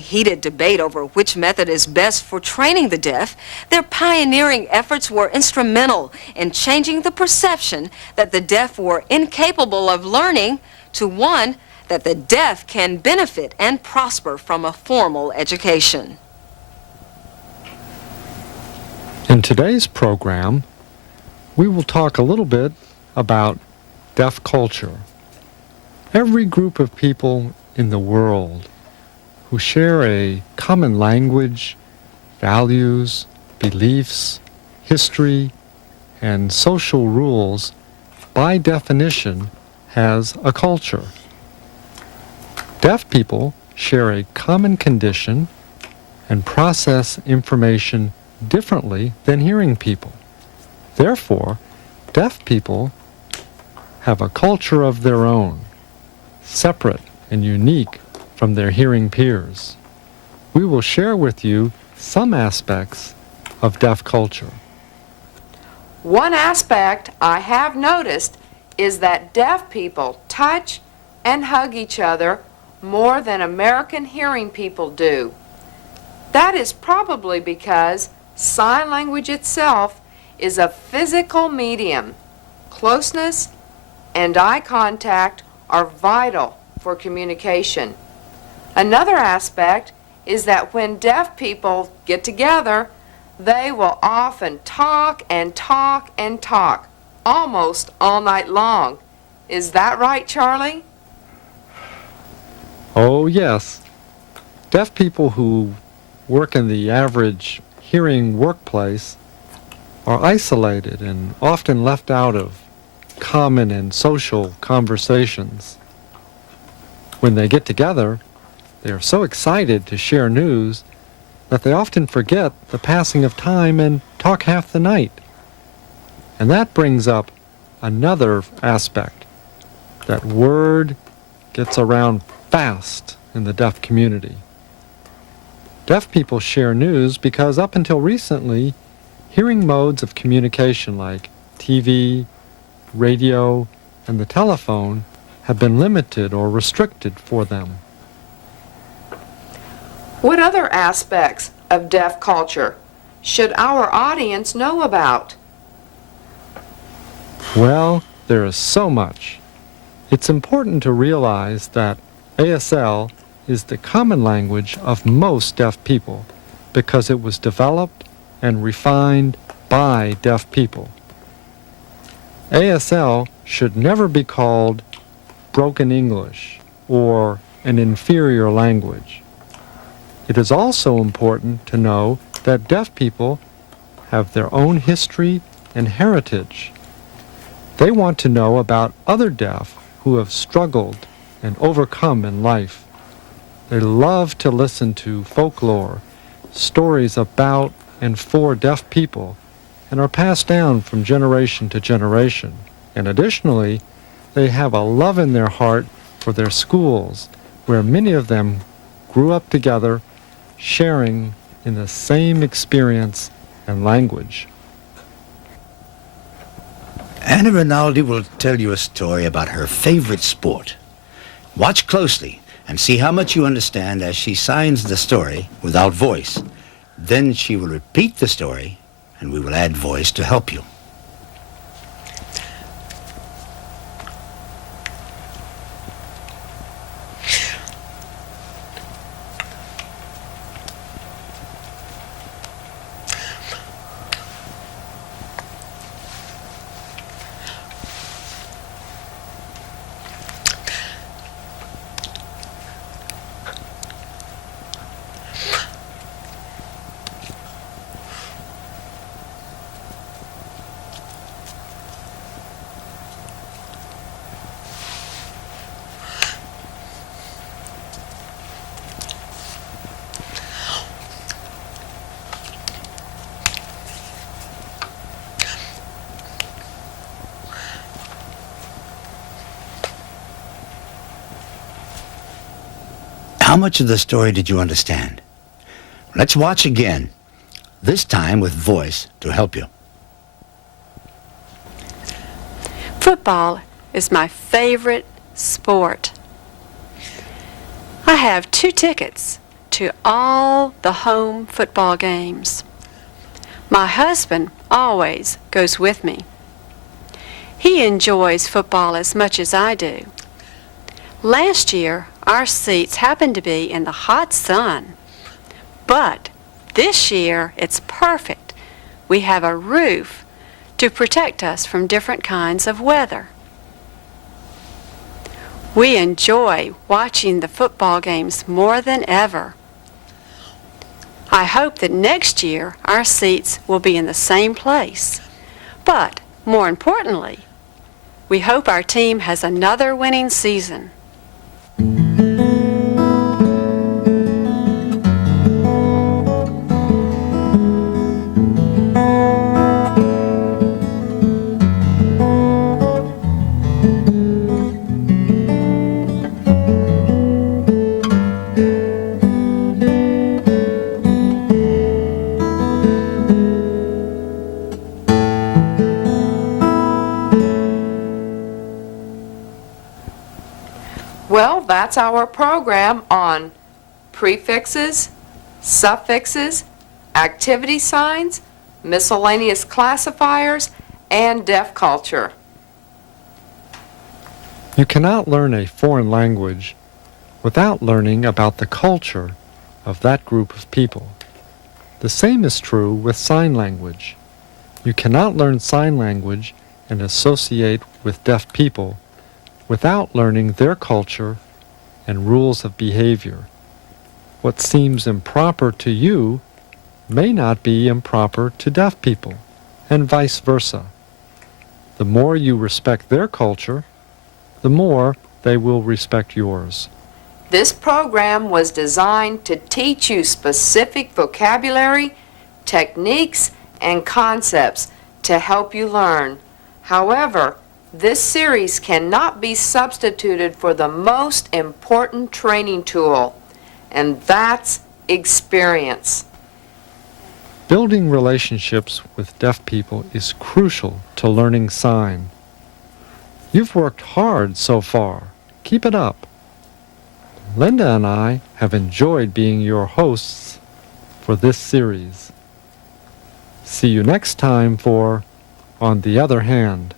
heated debate over which method is best for training the deaf, their pioneering efforts were instrumental in changing the perception that the deaf were incapable of learning to one that the deaf can benefit and prosper from a formal education. In today's program, we will talk a little bit about deaf culture. Every group of people in the world who share a common language, values, beliefs, history, and social rules, by definition, has a culture. Deaf people share a common condition and process information differently than hearing people. Therefore, deaf people have a culture of their own, separate and unique from their hearing peers. We will share with you some aspects of deaf culture. One aspect I have noticed is that deaf people touch and hug each other more than American hearing people do. That is probably because sign language itself is a physical medium. Closeness and eye contact are vital for communication. Another aspect is that when deaf people get together, they will often talk and talk and talk, almost all night long. Is that right, Charlie? Oh, yes. Deaf people who work in the average hearing workplace are isolated and often left out of common and social conversations. When they get together, they are so excited to share news that they often forget the passing of time and talk half the night. And that brings up another aspect, that word gets around fast in the deaf community. Deaf people share news because up until recently, hearing modes of communication like TV, radio, and the telephone have been limited or restricted for them. What other aspects of deaf culture should our audience know about? Well, there is so much. It's important to realize that ASL is the common language of most deaf people because it was developed and refined by deaf people. ASL should never be called broken English or an inferior language. It is also important to know that deaf people have their own history and heritage. They want to know about other deaf who have struggled and overcome in life. They love to listen to folklore, stories about and for deaf people, and are passed down from generation to generation. And additionally, they have a love in their heart for their schools, where many of them grew up together, sharing in the same experience and language. Anna Rinaldi will tell you a story about her favorite sport. Watch closely and see how much you understand as she signs the story without voice. Then she will repeat the story, and we will add voice to help you. How much of the story did you understand? Let's watch again, this time with voice to help you. Football is my favorite sport. I have 2 tickets to all the home football games. My husband always goes with me. He enjoys football as much as I do. Last year, our seats happened to be in the hot sun. But this year, it's perfect. We have a roof to protect us from different kinds of weather. We enjoy watching the football games more than ever. I hope that next year our seats will be in the same place. But, more importantly, we hope our team has another winning season. Well, that's our program on prefixes, suffixes, activity signs, miscellaneous classifiers, and deaf culture. You cannot learn a foreign language without learning about the culture of that group of people. The same is true with sign language. You cannot learn sign language and associate with deaf people without learning their culture and rules of behavior. What seems improper to you may not be improper to deaf people, and vice versa. The more you respect their culture, the more they will respect yours. This program was designed to teach you specific vocabulary, techniques, and concepts to help you learn. However, this series cannot be substituted for the most important training tool, and that's experience. Building relationships with deaf people is crucial to learning sign. You've worked hard so far. Keep it up. Linda and I have enjoyed being your hosts for this series. See you next time for On the Other Hand.